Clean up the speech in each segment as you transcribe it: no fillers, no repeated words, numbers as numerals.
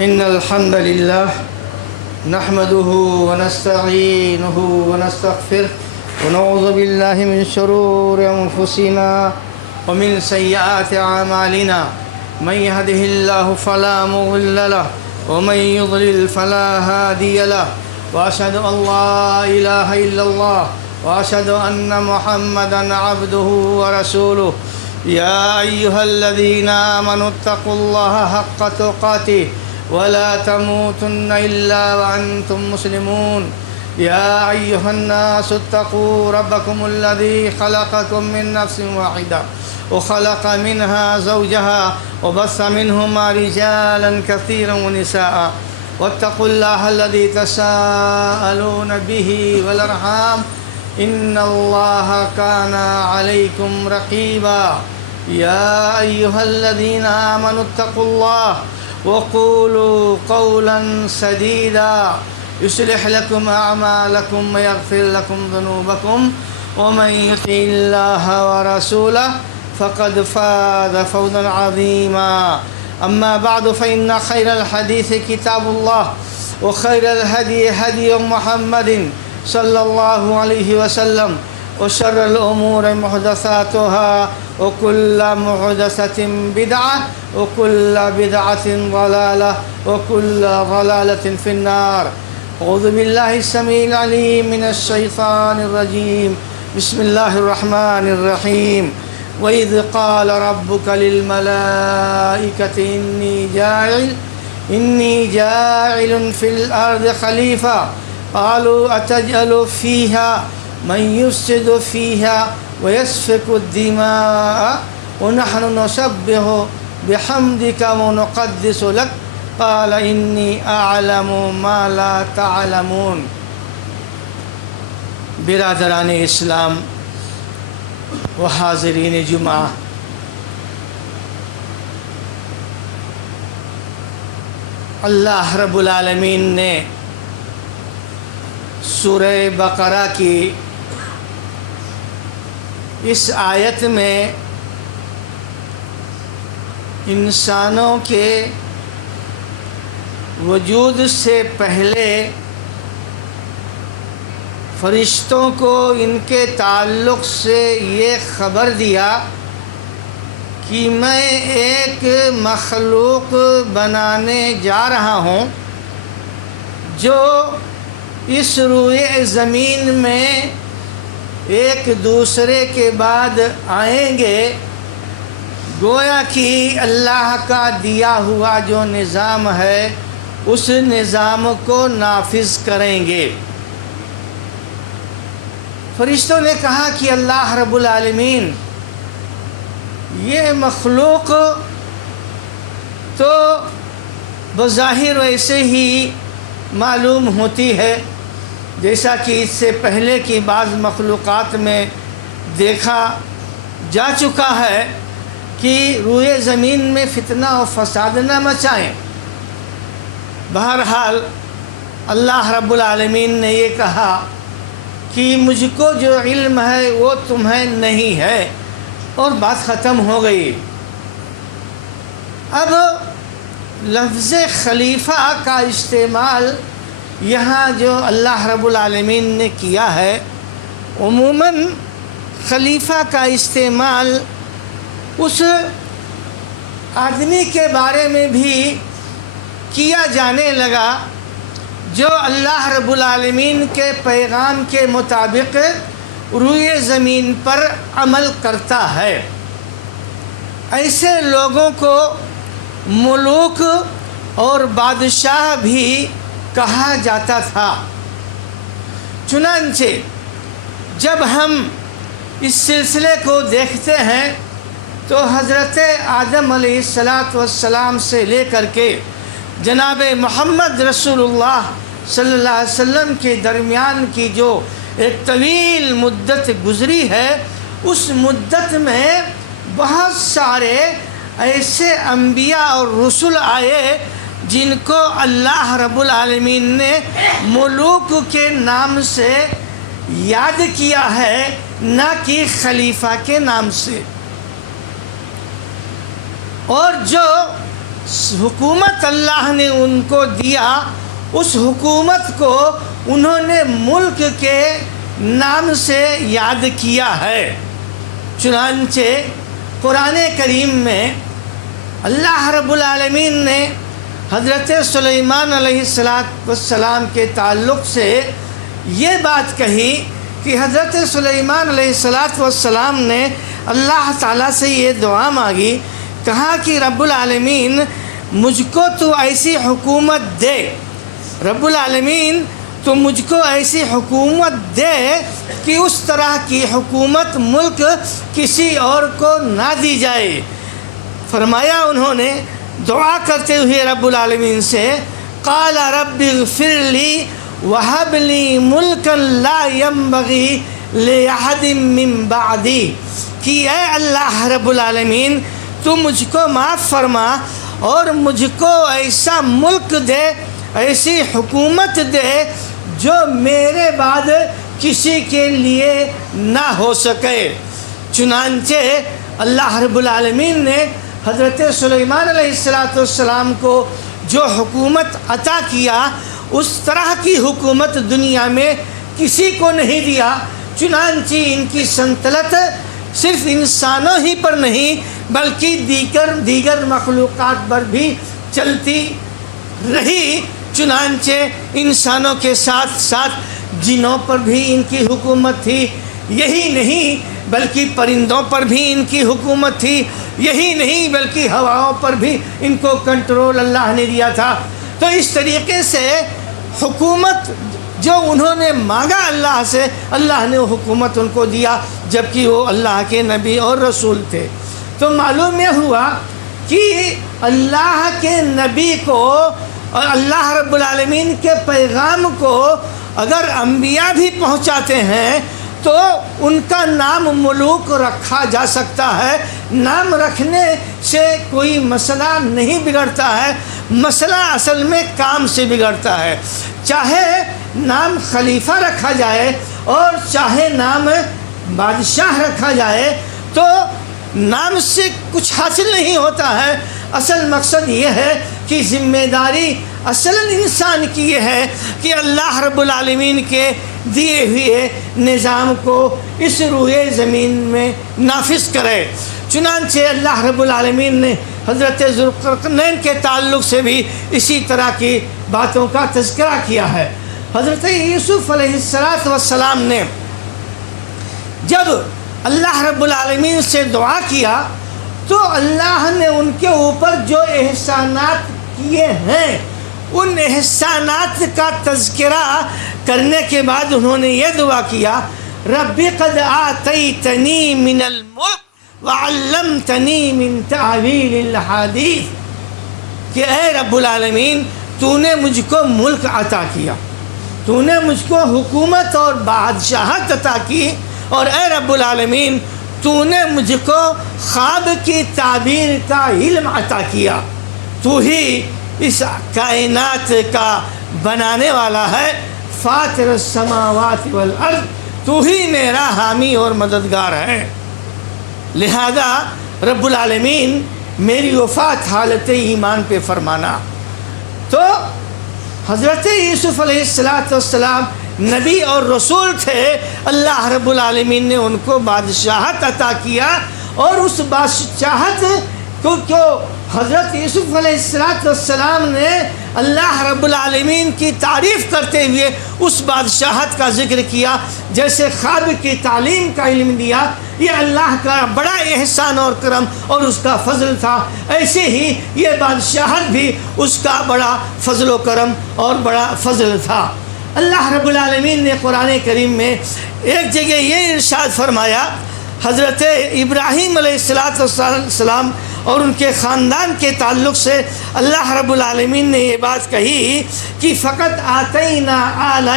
إن الحمد لله نحمده ونستعينه ونستغفره ونعوذ بالله من شرور أنفسنا ومن سيئات أعمالنا. من يهده الله فلا مضل له ومن يضلل فلا هادي له، وأشهد أن لا إله إلا الله وأشهد أن محمدا عبده ورسوله. يا أيها الذين آمنوا اتقوا الله حق تقاته ولا تموتن إلا وأنتم مسلمون. يا أيها الناس اتقوا ربكم الذي خلقكم من نفس واحدة وخلق منها زوجها وبث منهما رجالا كثيرا ونساء، واتقوا الله الذي تساءلون به والأرحام إن الله كان عليكم رقيبا. يا أيها الذين آمنوا اتقوا الله وقولوا قولا سديدا يصلح لكم أعمالكم ويغفر لكم ذنوبكم، ومن يطع الله ورسوله فقد فاز فوزا عظيما. أما بعد فإن خير الحديث كتاب الله وخير الهدي هدي محمد صلى الله عليه وسلم، وشر الأمور محدثاتها وكل محدثة بدعة وكل بدعة ضلالة وكل ضلالة في النار. أعوذ بالله السميع العليم من الشيطان الرجيم. بسم الله الرحمن الرحيم. وإذ قال ربك للملائكة إني جاعل في الأرض خليفة قالوا أتجعل فيها من يفسد فيها ويسفك الدماء ونحن نسبح بحمدك ونقدس لك قال إني أعلم ما لا تعلمون. برادران اسلام و حاضرین جمعہ، اللہ رب العالمین نے سورہ بقرہ کی اس آیت میں انسانوں کے وجود سے پہلے فرشتوں کو ان کے تعلق سے یہ خبر دیا کہ میں ایک مخلوق بنانے جا رہا ہوں جو اس روئے زمین میں ایک دوسرے کے بعد آئیں گے، گویا کہ اللہ کا دیا ہوا جو نظام ہے اس نظام کو نافذ کریں گے۔ فرشتوں نے کہا کہ اللہ رب العالمین، یہ مخلوق تو بظاہر ویسے ہی معلوم ہوتی ہے جیسا کہ اس سے پہلے کی بعض مخلوقات میں دیکھا جا چکا ہے کہ روئے زمین میں فتنہ و فساد نہ مچائیں۔ بہرحال اللہ رب العالمین نے یہ کہا کہ مجھ کو جو علم ہے وہ تمہیں نہیں ہے، اور بات ختم ہو گئی۔ اب لفظ خلیفہ کا استعمال یہاں جو اللہ رب العالمین نے کیا ہے، عموماً خلیفہ کا استعمال اس آدمی کے بارے میں بھی کیا جانے لگا جو اللہ رب العالمین کے پیغام کے مطابق روئے زمین پر عمل کرتا ہے۔ ایسے لوگوں کو ملوک اور بادشاہ بھی کہا جاتا تھا۔ چنانچہ جب ہم اس سلسلے کو دیکھتے ہیں تو حضرت آدم علیہ السلام سے لے کر کے جناب محمد رسول اللہ صلی اللہ علیہ وسلم کے درمیان کی جو ایک طویل مدت گزری ہے، اس مدت میں بہت سارے ایسے انبیاء اور رسول آئے جن کو اللہ رب العالمین نے ملوک کے نام سے یاد کیا ہے، نہ کہ خلیفہ کے نام سے۔ اور جو حکومت اللہ نے ان کو دیا، اس حکومت کو انہوں نے ملک کے نام سے یاد کیا ہے۔ چنانچہ قرآن کریم میں اللہ رب العالمین نے حضرت سلیمان علیہ السلام کے تعلق سے یہ بات کہی کہ حضرت سلیمان علیہ السلام نے اللہ تعالیٰ سے یہ دعا مانگی، کہا کہ رب العالمین مجھ کو تو ایسی حکومت دے، رب العالمین تو مجھ کو ایسی حکومت دے کہ اس طرح کی حکومت ملک کسی اور کو نہ دی جائے۔ فرمایا انہوں نے دعا کرتے ہوئے رب العالمین سے، قال رب اغفر لی وہب لی ملکا لا ينبغی لأحد من بعدی، کہ اے اللہ رب العالمین تو مجھ کو معاف فرما اور مجھ کو ایسا ملک دے، ایسی حکومت دے جو میرے بعد کسی کے لیے نہ ہو سکے۔ چنانچہ اللہ رب العالمین نے حضرت سلیمان علیہ السلام کو جو حکومت عطا کیا، اس طرح کی حکومت دنیا میں کسی کو نہیں دیا۔ چنانچہ ان کی سلطنت صرف انسانوں ہی پر نہیں بلکہ دیگر مخلوقات پر بھی چلتی رہی۔ چنانچہ انسانوں کے ساتھ ساتھ جنوں پر بھی ان کی حکومت تھی، یہی نہیں بلکہ پرندوں پر بھی ان کی حکومت تھی، یہی نہیں بلکہ ہواؤں پر بھی ان کو کنٹرول اللہ نے دیا تھا۔ تو اس طریقے سے حکومت جو انہوں نے مانگا اللہ سے، اللہ نے وہ حکومت ان کو دیا، جبکہ وہ اللہ کے نبی اور رسول تھے۔ تو معلوم یہ ہوا کہ اللہ کے نبی کو اور اللہ رب العالمین کے پیغام کو اگر انبیاء بھی پہنچاتے ہیں تو ان کا نام ملوک رکھا جا سکتا ہے۔ نام رکھنے سے کوئی مسئلہ نہیں بگڑتا ہے، مسئلہ اصل میں کام سے بگڑتا ہے۔ چاہے نام خلیفہ رکھا جائے اور چاہے نام بادشاہ رکھا جائے، تو نام سے کچھ حاصل نہیں ہوتا ہے۔ اصل مقصد یہ ہے کہ ذمہ داری اصل انسان کی یہ ہے کہ اللہ رب العالمین کے دیے ہوئے نظام کو اس روئے زمین میں نافذ کرے۔ چنانچہ اللہ رب العالمین نے حضرت ذوالقرنین کے تعلق سے بھی اسی طرح کی باتوں کا تذکرہ کیا ہے۔ حضرت یوسف علیہ السلام نے جب اللہ رب العالمین سے دعا کیا تو اللہ نے ان کے اوپر جو احسانات کیے ہیں، ان احسانات کا تذکرہ کرنے کے بعد انہوں نے یہ دعا کیا، رب قد آتیتنی من الملک وعلمتنی من تعویل الحدیث، کہ اے رب العالمین تو نے مجھ کو ملک عطا کیا، تو نے مجھ کو حکومت اور بادشاہت عطا کی، اور اے رب العالمین تو نے مجھ کو خواب کی تعبیر کا علم عطا کیا، تو ہی اس کائنات کا بنانے والا ہے، فاطر السماوات والارض، تو ہی میرا حامی اور مددگار ہے، لہذا رب العالمین میری وفات حالت ایمان پہ فرمانا۔ تو حضرت یوسف علیہ السلام نبی اور رسول تھے، اللہ رب العالمین نے ان کو بادشاہت عطا کیا، اور اس بادشاہت کو حضرت یوسف علیہ السلام نے اللہ رب العالمین کی تعریف کرتے ہوئے اس بادشاہت کا ذکر کیا، جیسے خواب کی تعلیم کا علم دیا، یہ اللہ کا بڑا احسان اور کرم اور اس کا فضل تھا، ایسے ہی یہ بادشاہت بھی اس کا بڑا فضل و کرم اور بڑا فضل تھا۔ اللہ رب العالمین نے قرآن کریم میں ایک جگہ یہ ارشاد فرمایا، حضرت ابراہیم علیہ السلام اور ان کے خاندان کے تعلق سے اللہ رب العالمین نے یہ بات کہی کہ فقط آتینا آل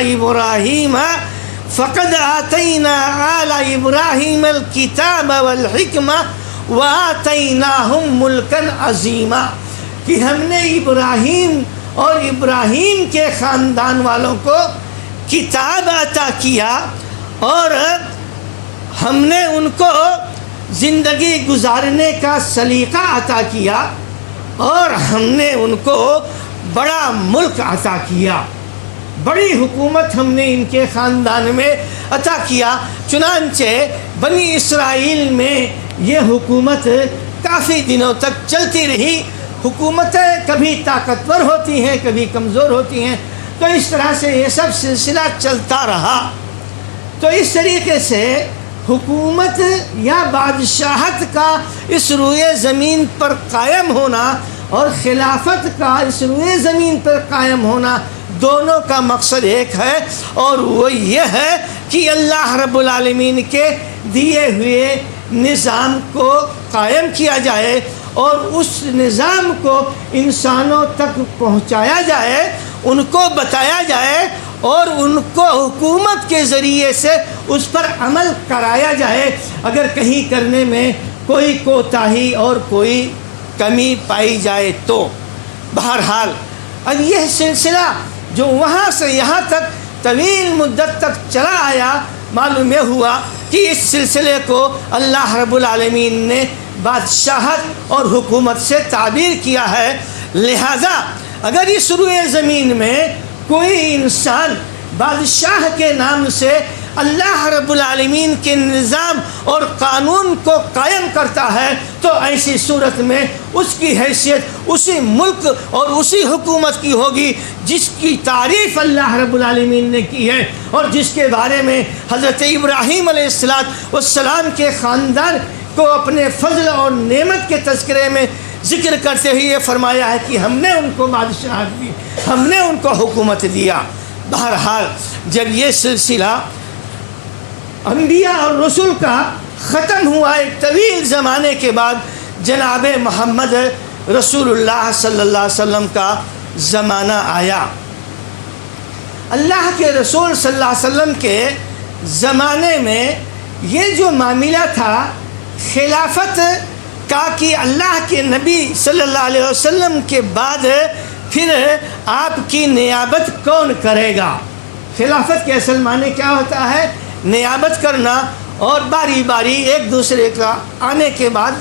ابراہیم الکتاب والحکمہ وآتیناہم ملکا عظیما، کہ ہم نے ابراہیم اور ابراہیم کے خاندان والوں کو کتاب عطا کیا، اور ہم نے ان کو زندگی گزارنے کا سلیقہ عطا کیا، اور ہم نے ان کو بڑا ملک عطا کیا، بڑی حکومت ہم نے ان کے خاندان میں عطا کیا۔ چنانچہ بنی اسرائیل میں یہ حکومت کافی دنوں تک چلتی رہی۔ حکومتیں کبھی طاقتور ہوتی ہیں، کبھی کمزور ہوتی ہیں، تو اس طرح سے یہ سب سلسلہ چلتا رہا۔ تو اس طریقے سے حکومت یا بادشاہت کا اس روئے زمین پر قائم ہونا اور خلافت کا اس روئے زمین پر قائم ہونا، دونوں کا مقصد ایک ہے، اور وہ یہ ہے کہ اللہ رب العالمین کے دیے ہوئے نظام کو قائم کیا جائے اور اس نظام کو انسانوں تک پہنچایا جائے، ان کو بتایا جائے اور ان کو حکومت کے ذریعے سے اس پر عمل کرایا جائے اگر کہیں کرنے میں کوئی کوتاہی اور کوئی کمی پائی جائے تو۔ بہرحال اب یہ سلسلہ جو وہاں سے یہاں تک طویل مدت تک چلا آیا، معلوم یہ ہوا کہ اس سلسلے کو اللہ رب العالمین نے بادشاہت اور حکومت سے تعبیر کیا ہے۔ لہذا اگر اس روئے زمین میں کوئی انسان بادشاہ کے نام سے اللہ رب العالمین کے نظام اور قانون کو قائم کرتا ہے تو ایسی صورت میں اس کی حیثیت اسی ملک اور اسی حکومت کی ہوگی جس کی تعریف اللہ رب العالمین نے کی ہے اور جس کے بارے میں حضرت ابراہیم علیہ السلام کے خاندان کو اپنے فضل اور نعمت کے تذکرے میں ذکر کرتے ہوئے فرمایا ہے کہ ہم نے ان کو بادشاہت دی، ہم نے ان کو حکومت دیا۔ بہرحال جب یہ سلسلہ انبیاء اور رسول کا ختم ہوا، ایک طویل زمانے کے بعد جناب محمد رسول اللہ صلی اللہ علیہ وسلم کا زمانہ آیا۔ اللہ کے رسول صلی اللہ علیہ وسلم کے زمانے میں یہ جو معاملہ تھا خلافت کا کہ اللہ کے نبی صلی اللہ علیہ وسلم کے بعد پھر آپ کی نیابت کون کرے گا۔ خلافت کے اصل معنی کیا ہوتا ہے؟ نیابت کرنا اور باری باری ایک دوسرے کا آنے کے بعد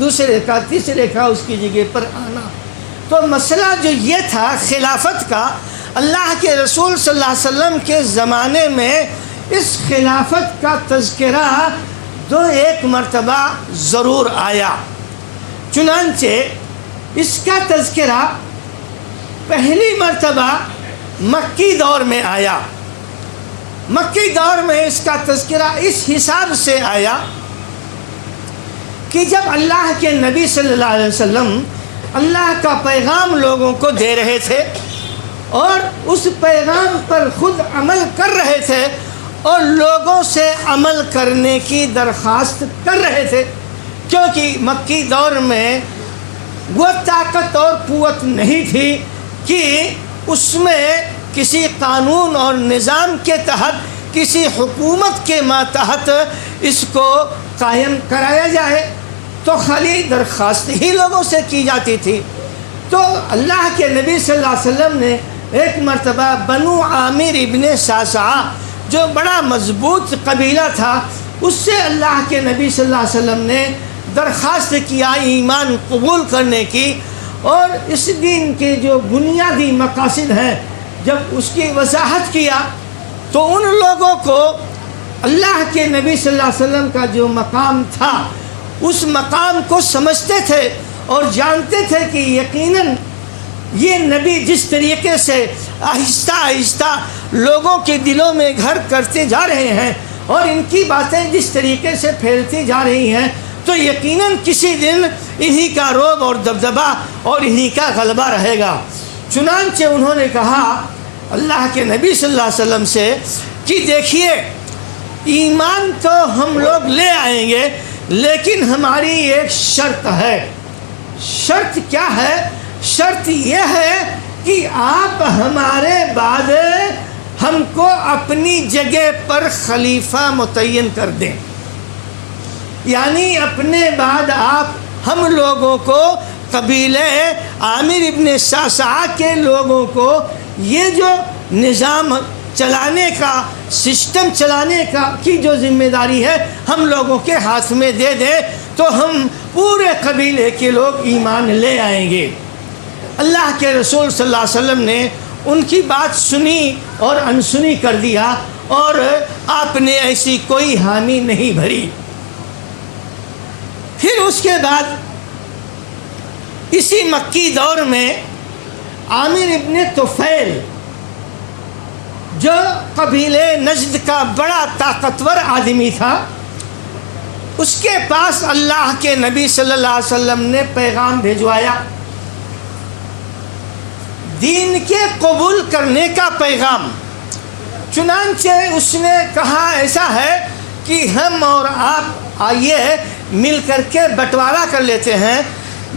دوسرے کا تیسرے کا اس کی جگہ پر آنا۔ تو مسئلہ جو یہ تھا خلافت کا، اللہ کے رسول صلی اللہ علیہ وسلم کے زمانے میں اس خلافت کا تذکرہ دو ایک مرتبہ ضرور آیا۔ چنانچہ اس کا تذکرہ پہلی مرتبہ مکی دور میں آیا۔ مکی دور میں اس کا تذکرہ اس حساب سے آیا کہ جب اللہ کے نبی صلی اللہ علیہ وسلم اللہ کا پیغام لوگوں کو دے رہے تھے اور اس پیغام پر خود عمل کر رہے تھے اور لوگوں سے عمل کرنے کی درخواست کر رہے تھے، کیونکہ مکی دور میں وہ طاقت اور قوت نہیں تھی کہ اس میں کسی قانون اور نظام کے تحت کسی حکومت کے ماتحت اس کو قائم کرایا جائے، تو خالی درخواست ہی لوگوں سے کی جاتی تھی۔ تو اللہ کے نبی صلی اللہ علیہ وسلم نے ایک مرتبہ بنو عامر ابن ساسعہ جو بڑا مضبوط قبیلہ تھا اس سے اللہ کے نبی صلی اللہ علیہ وسلم نے درخواست کیا ایمان قبول کرنے کی، اور اس دین کے جو بنیادی مقاصد ہیں جب اس کی وضاحت کیا تو ان لوگوں کو اللہ کے نبی صلی اللہ علیہ وسلم کا جو مقام تھا اس مقام کو سمجھتے تھے اور جانتے تھے کہ یقیناً یہ نبی جس طریقے سے آہستہ آہستہ لوگوں کے دلوں میں گھر کرتے جا رہے ہیں اور ان کی باتیں جس طریقے سے پھیلتی جا رہی ہیں تو یقیناً کسی دن انہی کا رعب اور دبدبہ اور انہی کا غلبہ رہے گا۔ چنانچہ انہوں نے کہا اللہ کے نبی صلی اللہ علیہ وسلم سے کہ دیکھیے ایمان تو ہم لوگ لے آئیں گے لیکن ہماری ایک شرط ہے۔ شرط کیا ہے؟ شرط یہ ہے کہ آپ ہمارے بعد ہم کو اپنی جگہ پر خلیفہ متعین کر دیں، یعنی اپنے بعد آپ ہم لوگوں کو قبیلے عامر ابن ساسعہ کے لوگوں کو یہ جو نظام چلانے کا سسٹم چلانے کا کی جو ذمہ داری ہے ہم لوگوں کے ہاتھ میں دے دیں تو ہم پورے قبیلے کے لوگ ایمان لے آئیں گے۔ اللہ کے رسول صلی اللہ علیہ وسلم نے ان کی بات سنی اور انسنی کر دیا، اور آپ نے ایسی کوئی حامی نہیں بھری۔ پھر اس کے بعد اسی مکی دور میں عامر ابن طفیل، جو قبیلے نجد کا بڑا طاقتور آدمی تھا، اس کے پاس اللہ کے نبی صلی اللہ علیہ وسلم نے پیغام بھیجوایا، دین کے قبول کرنے کا پیغام۔ چنانچہ اس نے کہا ایسا ہے کہ ہم اور آپ آئیے مل کر کے بٹوارہ کر لیتے ہیں،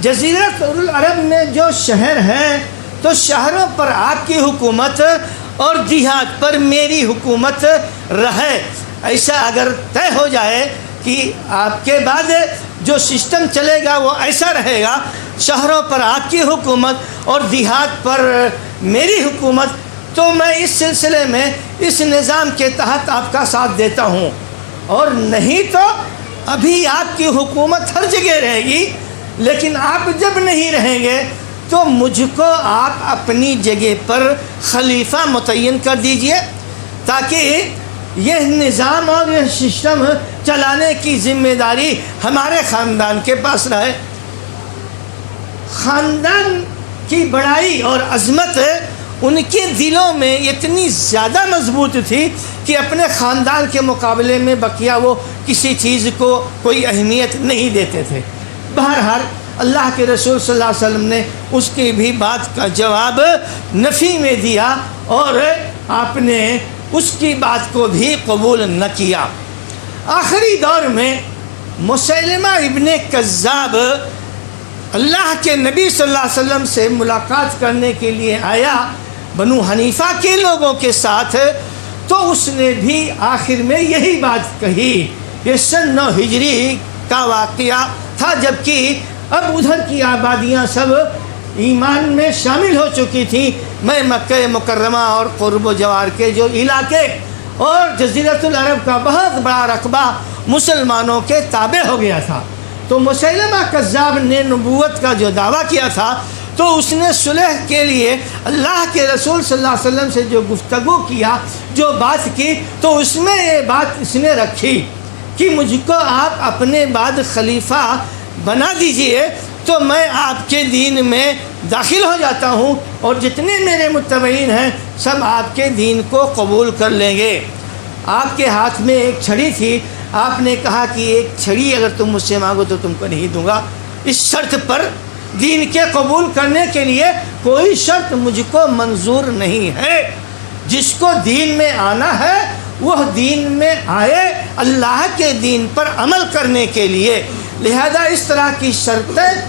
جزیرۃ العرب میں جو شہر ہیں تو شہروں پر آپ کی حکومت اور دیہات پر میری حکومت رہے۔ ایسا اگر طے ہو جائے کہ آپ کے بعد جو سسٹم چلے گا وہ ایسا رہے گا، شہروں پر آپ کی حکومت اور دیہات پر میری حکومت، تو میں اس سلسلے میں اس نظام کے تحت آپ کا ساتھ دیتا ہوں، اور نہیں تو ابھی آپ کی حکومت ہر جگہ رہے گی، لیکن آپ جب نہیں رہیں گے تو مجھ کو آپ اپنی جگہ پر خلیفہ متعین کر دیجئے، تاکہ یہ نظام اور یہ سسٹم چلانے کی ذمہ داری ہمارے خاندان کے پاس رہے۔ خاندان کی بڑائی اور عظمت ان کے دلوں میں اتنی زیادہ مضبوط تھی کہ اپنے خاندان کے مقابلے میں بقیہ وہ کسی چیز کو کوئی اہمیت نہیں دیتے تھے۔ بہرحال اللہ کے رسول صلی اللہ علیہ وسلم نے اس کی بھی بات کا جواب نفی میں دیا، اور آپ نے اس کی بات کو بھی قبول نہ کیا۔ آخری دور میں مسیلمہ ابن کذاب اللہ کے نبی صلی اللہ علیہ وسلم سے ملاقات کرنے کے لیے آیا بنو حنیفہ کے لوگوں کے ساتھ، تو اس نے بھی آخر میں یہی بات کہی۔ یہ سن 9 ہجری کا واقعہ تھا، جبکہ اب ادھر کی آبادیاں سب ایمان میں شامل ہو چکی تھیں۔ میں مکہ مکرمہ اور قرب و جوار کے جو علاقے اور جزیرۃ العرب کا بہت بڑا رقبہ مسلمانوں کے تابع ہو گیا تھا۔ تو مسیلمہ کذاب نے نبوت کا جو دعویٰ کیا تھا، تو اس نے صلح کے لیے اللہ کے رسول صلی اللہ علیہ وسلم سے جو گفتگو کیا، جو بات کی، تو اس میں یہ بات اس نے رکھی کہ مجھ کو آپ اپنے بعد خلیفہ بنا دیجئے، تو میں آپ کے دین میں داخل ہو جاتا ہوں، اور جتنے میرے متبعین ہیں سب آپ کے دین کو قبول کر لیں گے۔ آپ کے ہاتھ میں ایک چھڑی تھی، آپ نے کہا کہ ایک چھڑی اگر تم مجھ سے مانگو تو تم کو نہیں دوں گا، اس شرط پر دین کے قبول کرنے کے لیے کوئی شرط مجھ کو منظور نہیں ہے۔ جس کو دین میں آنا ہے وہ دین میں آئے اللہ کے دین پر عمل کرنے کے لیے۔ لہذا اس طرح کی شرطیں،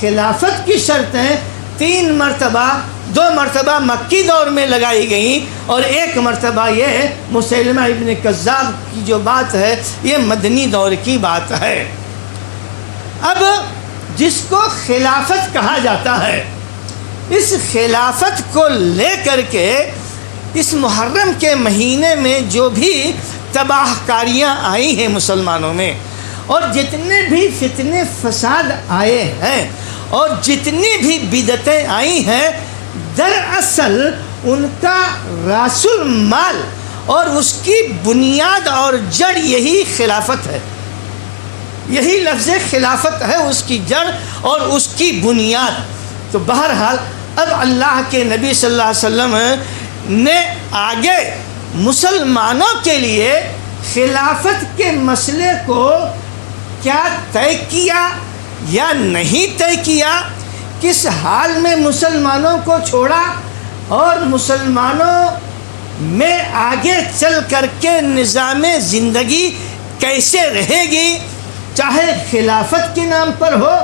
خلافت کی شرطیں 3 مرتبہ، 2 مرتبہ مکی دور میں لگائی گئیں، اور 1 مرتبہ یہ مسیلمہ ابن کذاب کی جو بات ہے یہ مدنی دور کی بات ہے۔ اب جس کو خلافت کہا جاتا ہے، اس خلافت کو لے کر کے اس محرم کے مہینے میں جو بھی تباہ کاریاں آئی ہیں مسلمانوں میں، اور جتنے بھی فتنے فساد آئے ہیں، اور جتنی بھی بدعتیں آئی ہیں، دراصل ان کا راس المال اور اس کی بنیاد اور جڑ یہی خلافت ہے۔ یہی لفظ خلافت ہے اس کی جڑ اور اس کی بنیاد۔ تو بہرحال اب اللہ کے نبی صلی اللہ علیہ وسلم نے آگے مسلمانوں کے لیے خلافت کے مسئلے کو کیا طے کیا یا نہیں طے کیا، کس حال میں مسلمانوں کو چھوڑا، اور مسلمانوں میں آگے چل کر کے نظام زندگی کیسے رہے گی، چاہے خلافت کے نام پر ہو،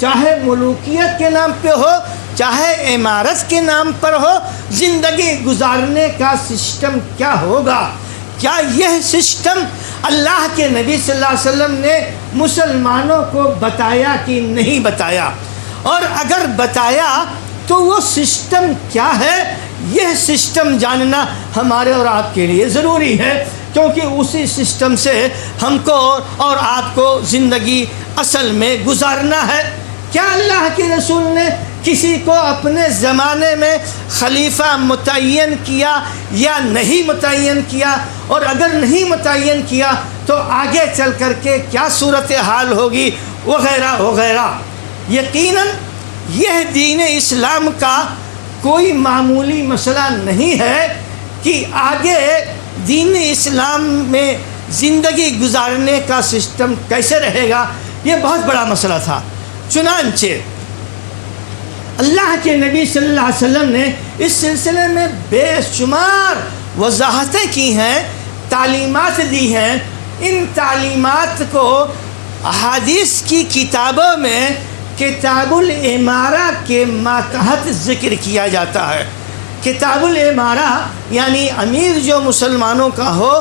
چاہے ملوکیت کے نام پہ ہو، چاہے عمارت کے نام پر ہو، زندگی گزارنے کا سسٹم کیا ہوگا۔ کیا یہ سسٹم اللہ کے نبی صلی اللہ علیہ وسلم نے مسلمانوں کو بتایا کہ نہیں بتایا، اور اگر بتایا تو وہ سسٹم کیا ہے، یہ سسٹم جاننا ہمارے اور آپ کے لیے ضروری ہے۔ کیونکہ اسی سسٹم سے ہم کو اور آپ کو زندگی اصل میں گزارنا ہے۔ کیا اللہ کے رسول نے کسی کو اپنے زمانے میں خلیفہ متعین کیا یا نہیں متعین کیا؟ اور اگر نہیں متعین کیا تو آگے چل کر کے کیا صورتحال ہوگی، وغیرہ وغیرہ۔ یقیناً یہ دین اسلام کا کوئی معمولی مسئلہ نہیں ہے کہ آگے دین اسلام میں زندگی گزارنے کا سسٹم کیسے رہے گا، یہ بہت بڑا مسئلہ تھا۔ چنانچہ اللہ کے نبی صلی اللہ علیہ وسلم نے اس سلسلے میں بے شمار وضاحتیں کی ہیں، تعلیمات دی ہیں۔ ان تعلیمات کو احادیث کی کتابوں میں کتاب الامارہ کے ماتحت ذکر کیا جاتا ہے۔ کتاب الامارہ یعنی امیر جو مسلمانوں کا ہو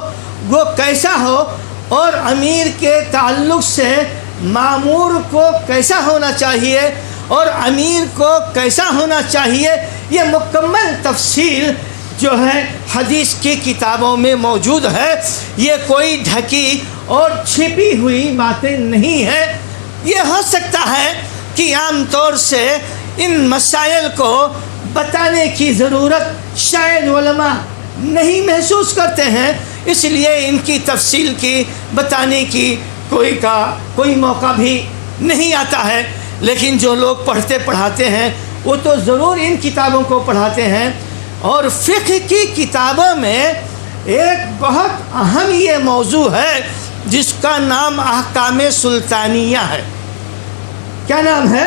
وہ کیسا ہو، اور امیر کے تعلق سے مامور کو کیسا ہونا چاہیے اور امیر کو کیسا ہونا چاہیے، یہ مکمل تفصیل جو ہے حدیث کی کتابوں میں موجود ہے۔ یہ کوئی ڈھکی اور چھپی ہوئی باتیں نہیں ہیں۔ یہ ہو سکتا ہے کہ عام طور سے ان مسائل کو بتانے کی ضرورت شاید علماء نہیں محسوس کرتے ہیں، اس لیے ان کی تفصیل کی بتانے کی کوئی موقع بھی نہیں آتا ہے۔ لیکن جو لوگ پڑھتے پڑھاتے ہیں وہ تو ضرور ان کتابوں کو پڑھاتے ہیں۔ اور فقہ کی کتابوں میں ایک بہت اہم یہ موضوع ہے جس کا نام احکام سلطانیہ ہے۔ کیا نام ہے؟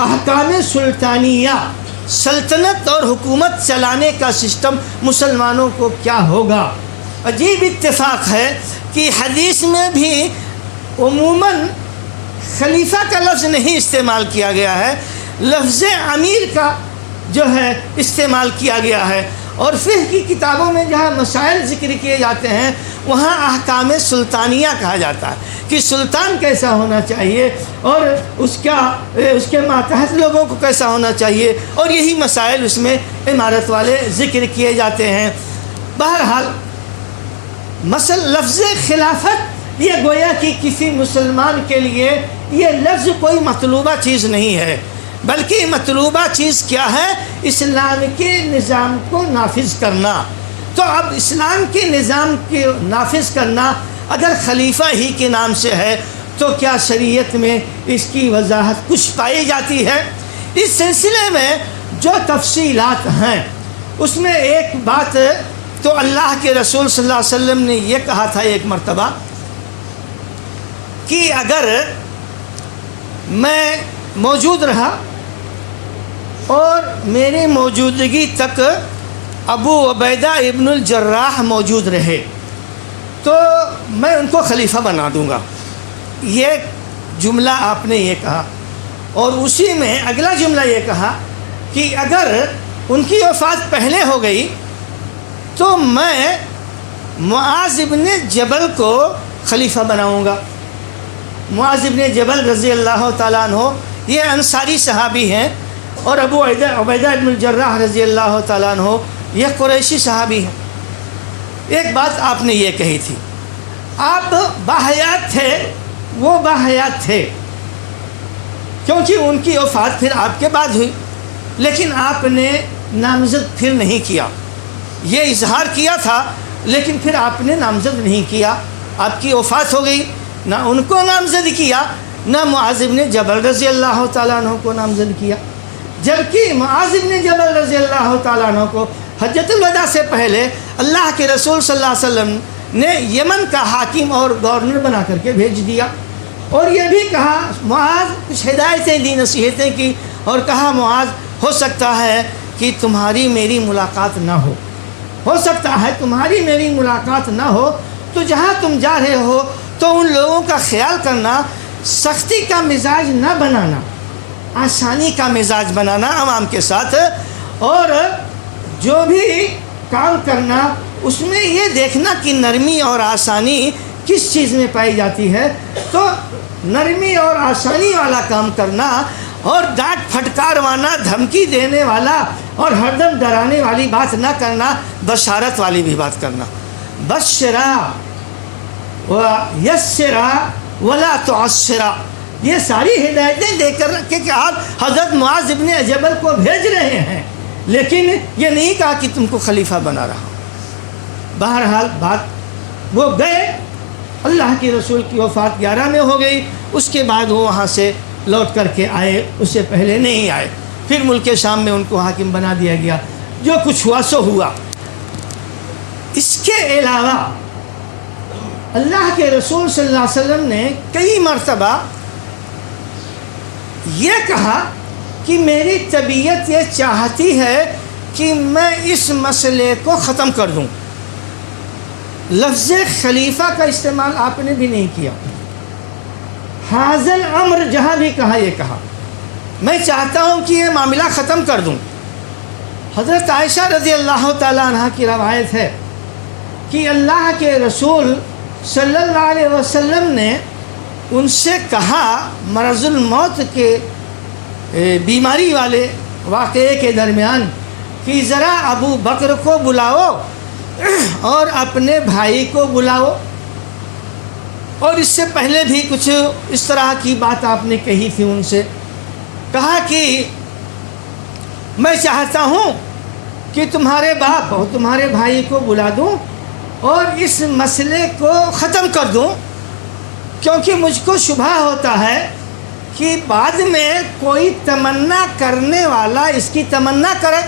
احکام سلطانیہ۔ سلطنت اور حکومت چلانے کا سسٹم مسلمانوں کو کیا ہوگا۔ عجیب اتفاق ہے کہ حدیث میں بھی عموماً خلیفہ کا لفظ نہیں استعمال کیا گیا ہے، لفظ امیر کا جو ہے استعمال کیا گیا ہے، اور فقہ کی کتابوں میں جہاں مسائل ذکر کیے جاتے ہیں وہاں احکام سلطانیہ کہا جاتا ہے کہ سلطان کیسا ہونا چاہیے اور اس کے ماتحت لوگوں کو کیسا ہونا چاہیے، اور یہی مسائل اس میں امارت والے ذکر کیے جاتے ہیں۔ بہرحال لفظ خلافت یہ گویا کہ کسی مسلمان کے لیے یہ لفظ کوئی مطلوبہ چیز نہیں ہے، بلکہ مطلوبہ چیز کیا ہے؟ اسلام کے نظام کو نافذ کرنا۔ تو اب اسلام کے نظام کو نافذ کرنا اگر خلیفہ ہی کے نام سے ہے تو کیا شریعت میں اس کی وضاحت کچھ پائی جاتی ہے؟ اس سلسلے میں جو تفصیلات ہیں اس میں ایک بات تو اللہ کے رسول صلی اللہ علیہ وسلم نے یہ کہا تھا ایک مرتبہ کہ اگر میں موجود رہا اور میری موجودگی تک ابو عبیدہ ابن الجراح موجود رہے تو میں ان کو خلیفہ بنا دوں گا۔ یہ جملہ آپ نے یہ کہا، اور اسی میں اگلا جملہ یہ کہا کہ اگر ان کی وفات پہلے ہو گئی تو میں معاذ ابن جبل کو خلیفہ بناؤں گا۔ معاذ ابن جبل رضی اللہ تعالیٰ عنہ یہ انصاری صحابی ہیں، اور ابو عبیدہ ابن الجراح رضی اللہ تعالیٰ عنہ یہ قریشی صحابی ہیں۔ ایک بات آپ نے یہ کہی تھی، آپ باحیات تھے، وہ باحیات تھے کیونکہ ان کی وفات پھر آپ کے بعد ہوئی، لیکن آپ نے نامزد پھر نہیں کیا۔ یہ اظہار کیا تھا لیکن پھر آپ نے نامزد نہیں کیا، آپ کی وفات ہو گئی، نہ ان کو نامزد کیا نہ معاذ بن جبل رضی اللہ تعالیٰ عنہ کو نامزد کیا، جبکہ معاذ بن جبل رضی اللہ تعالیٰ عنہ کو حجۃ الوداع سے پہلے اللہ کے رسول صلی اللہ علیہ وسلم نے یمن کا حاکم اور گورنر بنا کر کے بھیج دیا، اور یہ بھی کہا معاذ کچھ ہدایتیں دی، نصیحتیں کی، اور کہا معاذ ہو سکتا ہے کہ تمہاری میری ملاقات نہ ہو سکتا ہے تمہاری میری ملاقات نہ ہو، تو جہاں تم جا رہے ہو تو ان لوگوں کا خیال کرنا، سختی کا مزاج نہ بنانا، آسانی کا مزاج بنانا عوام کے ساتھ، اور جو بھی کام کرنا اس میں یہ دیکھنا کہ نرمی اور آسانی کس چیز میں پائی جاتی ہے، تو نرمی اور آسانی والا کام کرنا، اور ڈانٹ پھٹکار والا، دھمکی دینے والا اور ہر دم ڈرانے والی بات نہ کرنا، بشارت والی بھی بات کرنا۔ بشرا و یسرا ولا تعسرا، یہ ساری ہدایتیں دے کر رکھے کہ آپ حضرت معاذ ابن جبل کو بھیج رہے ہیں، لیکن یہ نہیں کہا کہ تم کو خلیفہ بنا رہا ہوں۔ بہرحال بات وہ گئے، اللہ کے رسول کی وفات 11 میں ہو گئی، اس کے بعد وہ وہاں سے لوٹ کر کے آئے، اس سے پہلے نہیں آئے۔ پھر ملک شام میں ان کو حاکم بنا دیا گیا، جو کچھ ہوا سو ہوا۔ اس کے علاوہ اللہ کے رسول صلی اللہ علیہ وسلم نے کئی مرتبہ یہ کہا کہ میری طبیعت یہ چاہتی ہے کہ میں اس مسئلے کو ختم کر دوں۔ لفظ خلیفہ کا استعمال آپ نے بھی نہیں کیا، حاضل امر جہاں بھی کہا یہ کہا میں چاہتا ہوں کہ یہ معاملہ ختم کر دوں۔ حضرت عائشہ رضی اللہ تعالیٰ عنہ کی روایت ہے کہ اللہ کے رسول صلی اللہ علیہ وسلم نے ان سے کہا مرض الموت کے بیماری والے واقعے کے درمیان کہ ذرا ابو بکر کو بلاؤ اور اپنے بھائی کو بلاؤ، اور اس سے پہلے بھی کچھ اس طرح کی بات آپ نے کہی تھی ان سے، کہا کہ میں چاہتا ہوں کہ تمہارے باپ اور تمہارے بھائی کو بلا دوں اور اس مسئلے کو ختم کر دوں، کیونکہ مجھ کو شبہ ہوتا ہے کہ بعد میں کوئی تمنا کرنے والا اس کی تمنا کرے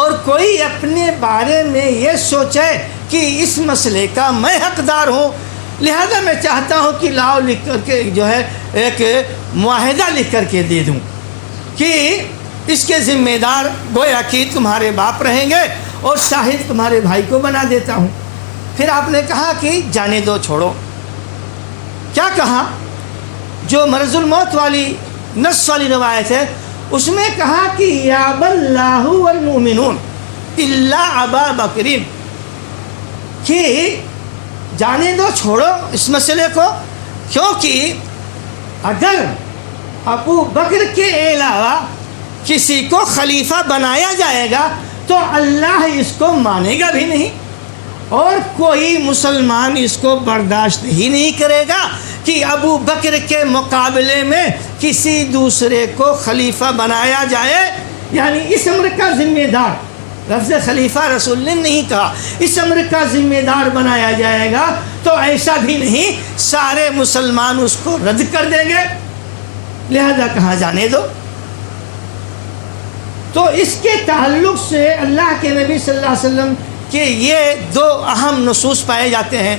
اور کوئی اپنے بارے میں یہ سوچے کہ اس مسئلے کا میں حقدار ہوں، لہذا میں چاہتا ہوں کہ لاؤ لکھ کر کے جو ہے ایک معاہدہ لکھ کر کے دے دوں کہ اس کے ذمہ دار گویا کہ تمہارے باپ رہیں گے اور شاہد تمہارے بھائی کو بنا دیتا ہوں۔ پھر آپ نے کہا کہ جانے دو، چھوڑو۔ کیا کہا؟ جو مرض الموت والی نص والی روایت ہے اس میں کہا کہ یاب اللہ والمؤمنون الا ابا بکرین، کہ جانے دو، چھوڑو اس مسئلے کو، کیونکہ اگر ابو بکر کے علاوہ کسی کو خلیفہ بنایا جائے گا تو اللہ اس کو مانے گا بھی نہیں، اور کوئی مسلمان اس کو برداشت ہی نہیں کرے گا کہ ابو بکر کے مقابلے میں کسی دوسرے کو خلیفہ بنایا جائے۔ یعنی اس امر کا ذمہ دار، لفظ خلیفہ رسول نے نہیں کہا، اس امر کا ذمہ دار بنایا جائے گا تو ایسا بھی نہیں، سارے مسلمان اس کو رد کر دیں گے، لہذا کہا جانے دو۔ تو اس کے تعلق سے اللہ کے نبی صلی اللہ علیہ وسلم کے یہ دو اہم نصوص پائے جاتے ہیں۔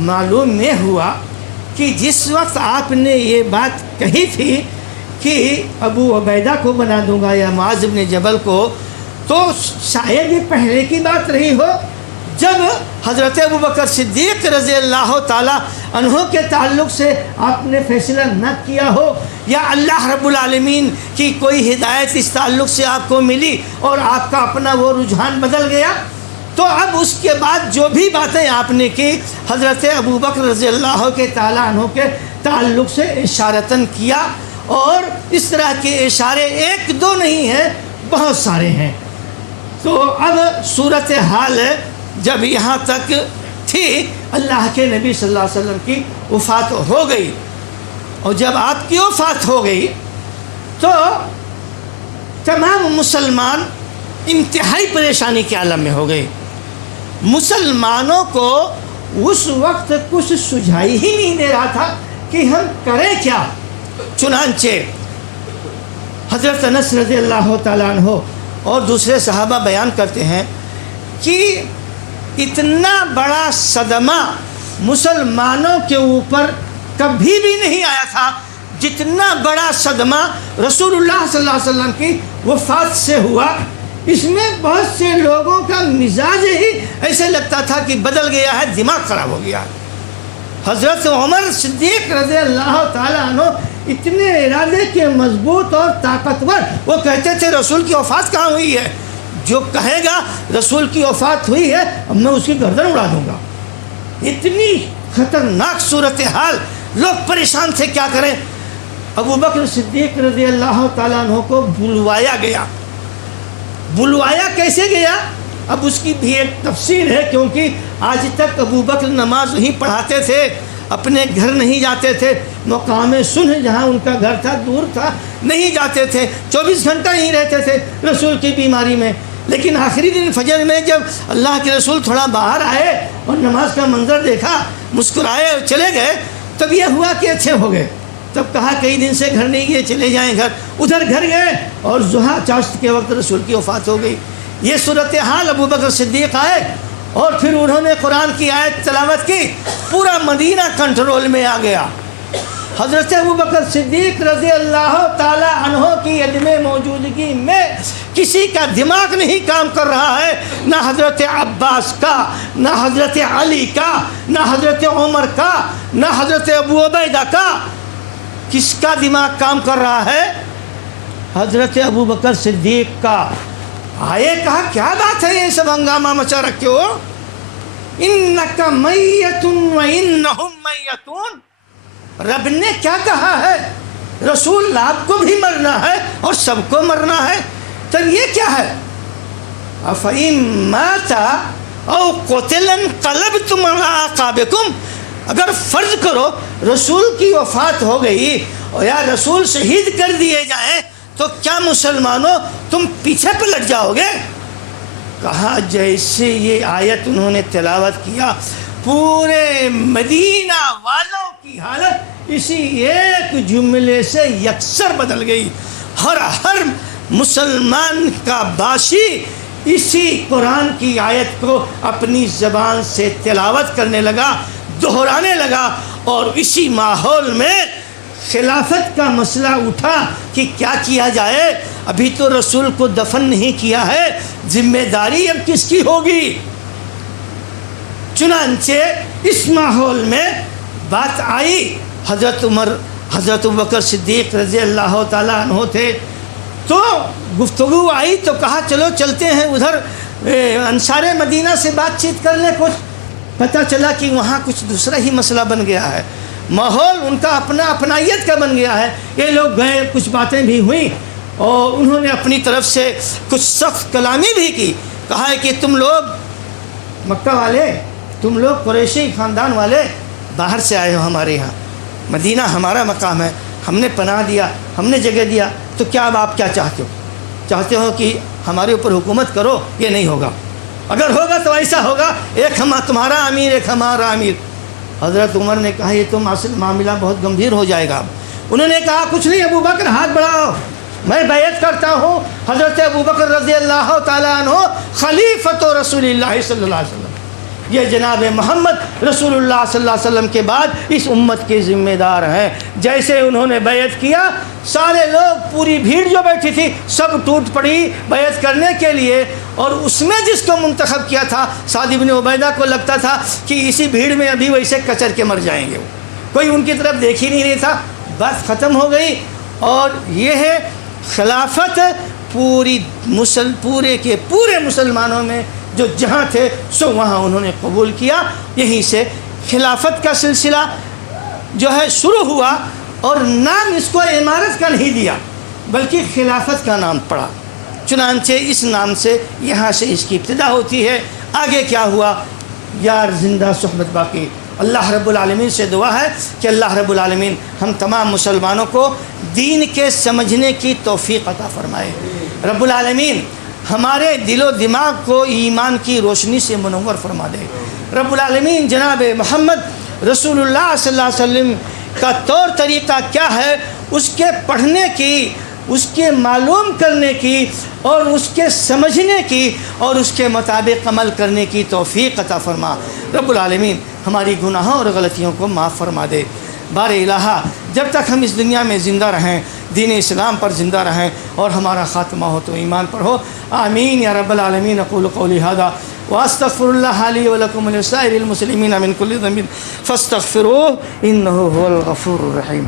معلوم یہ ہوا کہ جس وقت آپ نے یہ بات کہی تھی کہ ابو عبیدہ کو بنا دوں گا یا معاذ بن جبل کو، تو شاید یہ پہلے کی بات رہی ہو جب حضرت ابو بکر صدیق رضی اللہ تعالیٰ عنہ کے تعلق سے آپ نے فیصلہ نہ کیا ہو، یا اللہ رب العالمین کی کوئی ہدایت اس تعلق سے آپ کو ملی اور آپ کا اپنا وہ رجحان بدل گیا، تو اب اس کے بعد جو بھی باتیں آپ نے کی حضرت ابو بکر رضی اللہ کے تعالیٰ عنہ کے تعلق سے اشارتاً کیا، اور اس طرح کے اشارے ایک دو نہیں ہیں، بہت سارے ہیں۔ تو اب صورتحال جب یہاں تک تھی، اللہ کے نبی صلی اللہ علیہ وسلم کی وفات ہو گئی، اور جب آپ کی وفات ہو گئی تو تمام مسلمان انتہائی پریشانی کے عالم میں ہو گئے۔ مسلمانوں کو اس وقت کچھ سجھائی ہی نہیں دے رہا تھا کہ ہم کریں کیا۔ چنانچہ حضرت انس رضی اللہ تعالیٰ عنہ اور دوسرے صحابہ بیان کرتے ہیں کہ اتنا بڑا صدمہ مسلمانوں کے اوپر کبھی بھی نہیں آیا تھا جتنا بڑا صدمہ رسول اللہ صلی اللہ علیہ وسلم کی وفات سے ہوا۔ اس میں بہت سے لوگوں کا مزاج ہی ایسے لگتا تھا کہ بدل گیا ہے، دماغ خراب ہو گیا۔ حضرت عمر صدیق رضی اللہ تعالیٰ عنہ اتنے ارادے کے مضبوط اور طاقتور، وہ کہتے تھے رسول کی وفات کہاں ہوئی ہے، جو کہے گا رسول کی وفات ہوئی ہے اب میں اس کی گردن اڑا دوں گا۔ اتنی خطرناک صورتحال، لوگ پریشان تھے کیا کریں۔ ابو بکر صدیق رضی اللہ تعالیٰ عنہ کو بلوایا گیا۔ بلوایا کیسے گیا؟ اب اس کی بھی ایک تفسیر ہے، کیونکہ آج تک ابو بکر نماز نہیں پڑھاتے تھے، اپنے گھر نہیں جاتے تھے، مقام سنہ جہاں ان کا گھر تھا دور تھا، نہیں جاتے تھے، 24 گھنٹہ نہیں رہتے تھے رسول کی بیماری میں۔ لیکن آخری دن فجر میں جب اللہ کے رسول تھوڑا باہر آئے اور نماز کا منظر دیکھا، مسکرائے اور چلے گئے، تب یہ ہوا کہ اچھے ہو گئے۔ تب کہا کئی دن سے گھر نہیں گئے، چلے جائیں گھر۔ ادھر گھر گئے اور ضحیٰ چاشت کے وقت رسول کی وفات ہو گئی۔ یہ صورتحال ابو بکر صدیق آئے اور پھر انہوں نے قرآن کی آیت تلاوت کی، پورا مدینہ کنٹرول میں آ گیا۔ حضرت ابو بکر صدیق رضی اللہ تعالی عنہ کی عدم موجودگی میں کسی کا دماغ نہیں کام کر رہا ہے، نہ حضرت عباس کا، نہ حضرت علی کا، نہ حضرت عمر کا، نہ حضرت ابو عبیدہ کا۔ کس کا دماغ کام کر رہا ہے؟ حضرت ابو بکر صدیق کا۔ آئے کہا کیا بات ہے، یہ سب ہنگامہ مچا رکھے ہو؟ انک میت وانہم میتون۔ رب نے کیا کہا ہے؟ رسول آپ کو بھی مرنا ہے اور سب کو مرنا ہے، تب یہ کیا ہے؟ افإن مات او قتل انقلبتم علی اعقابکم۔ اگر فرض کرو رسول کی وفات ہو گئی اور یا رسول شہید کر دیے جائیں تو کیا مسلمانوں تم پیچھے پلٹ جاؤ گے؟ کہا جیسے یہ آیت انہوں نے تلاوت کیا، پورے مدینہ والوں کی حالت اسی ایک جملے سے یکسر بدل گئی۔ ہر مسلمان کا باشی اسی قرآن کی آیت کو اپنی زبان سے تلاوت کرنے لگا، دہرانے لگا، اور اسی ماحول میں خلافت کا مسئلہ اٹھا کہ کیا کیا جائے۔ ابھی تو رسول کو دفن نہیں کیا ہے، ذمہ داری اب کس کی ہوگی؟ چنانچہ اس ماحول میں بات آئی، حضرت عمر، حضرت ابوبکر صدیق رضی اللہ تعالیٰ عنہ تھے، تو گفتگو آئی تو کہا چلو چلتے ہیں ادھر انصار مدینہ سے بات چیت کر لیں۔ کچھ پتہ چلا کہ وہاں کچھ دوسرا ہی مسئلہ بن گیا ہے، ماحول ان کا اپنا اپنائیت کا بن گیا ہے۔ یہ لوگ گئے، کچھ باتیں بھی ہوئیں اور انہوں نے اپنی طرف سے کچھ سخت کلامی بھی کی۔ کہا ہے کہ تم لوگ مکہ والے، تم لوگ قریشی خاندان والے باہر سے آئے ہو ہمارے یہاں، مدینہ ہمارا مقام ہے، ہم نے پناہ دیا، ہم نے جگہ دیا، تو کیا اب آپ کیا چاہتے ہو؟ چاہتے ہو کہ ہمارے اوپر حکومت کرو؟ یہ نہیں ہوگا، اگر ہوگا تو ایسا ہوگا ایک تمہارا امیر ایک ہمارا امیر۔ حضرت عمر نے کہا یہ تو معاملہ بہت گمبھیر ہو جائے گا۔ انہوں نے کہا کچھ نہیں، ابو بکر ہاتھ بڑھاؤ، میں بیعت کرتا ہوں حضرت ابو بکر رضی اللہ تعالیٰ عنہ خلیفۃ رسول اللہ صلی اللہ علیہ وسلم، یہ جناب محمد رسول اللہ صلی اللہ علیہ وسلم کے بعد اس امت کے ذمہ دار ہیں۔ جیسے انہوں نے بیعت کیا، سارے لوگ، پوری بھیڑ جو بیٹھی تھی سب ٹوٹ پڑی بیعت کرنے کے لیے، اور اس میں جس کو منتخب کیا تھا سعد بن عبیدہ کو لگتا تھا کہ اسی بھیڑ میں ابھی ویسے کچر کے مر جائیں گے، کوئی ان کی طرف دیکھ ہی نہیں رہا تھا، بات ختم ہو گئی۔ اور یہ ہے خلافت پورے کے پورے مسلمانوں میں جو جہاں تھے سو وہاں انہوں نے قبول کیا۔ یہیں سے خلافت کا سلسلہ جو ہے شروع ہوا، اور نام اس کو امارت کا نہیں دیا بلکہ خلافت کا نام پڑا، چنانچہ اس نام سے یہاں سے اس کی ابتدا ہوتی ہے۔ آگے کیا ہوا؟ یار زندہ صحبت باقی۔ اللہ رب العالمین سے دعا ہے کہ اللہ رب العالمین ہم تمام مسلمانوں کو دین کے سمجھنے کی توفیق عطا فرمائے۔ رب العالمین ہمارے دل و دماغ کو ایمان کی روشنی سے منور فرما دے۔ رب العالمین جناب محمد رسول اللہ صلی اللہ علیہ وسلم کا طور طریقہ کیا ہے اس کے پڑھنے کی، اس کے معلوم کرنے کی، اور اس کے سمجھنے کی، اور اس کے مطابق عمل کرنے کی توفیق عطا فرما۔ رب العالمین ہماری گناہوں اور غلطیوں کو معاف فرما دے۔ بار الہ جب تک ہم اس دنیا میں زندہ رہیں دین اسلام پر زندہ رہیں اور ہمارا خاتمہ ہو تو ایمان پر ہو۔ آمین یا رب العالمین۔ اقول قولی ھذا واستغفر اللہ لی ولکم ولسائر المسلمین من کل ذنب فاستغفروہ انہ هو الغفور الرحیم۔